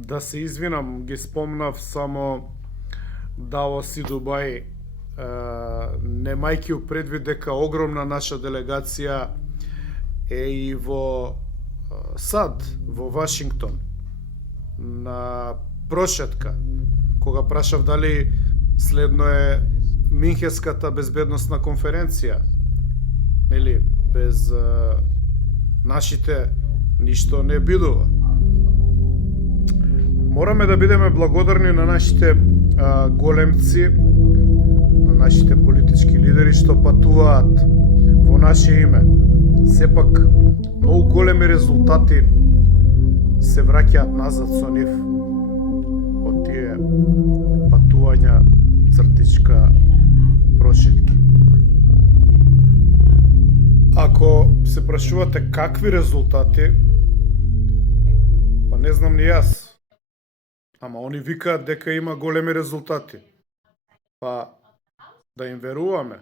Да се извинам, ги спомнав само Давос и Дубај, немајќи предвид дека огромна наша делегација е и во САД, во Вашингтон, на прошетка, кога прашав дали следно е Минхенската безбедносна конференција, нели, без нашите ништо не бидува. Мораме да бидеме благодарни на нашите големци, на нашите политички лидери што патуваат во наше име. Сепак, многу големи резултати се враќаат назад со нив од тие патувања, цртичка, прошетки. Ако се прашувате какви резултати, па не знам ни јас. Ама они викаат дека има големи резултати. Па да им веруваме.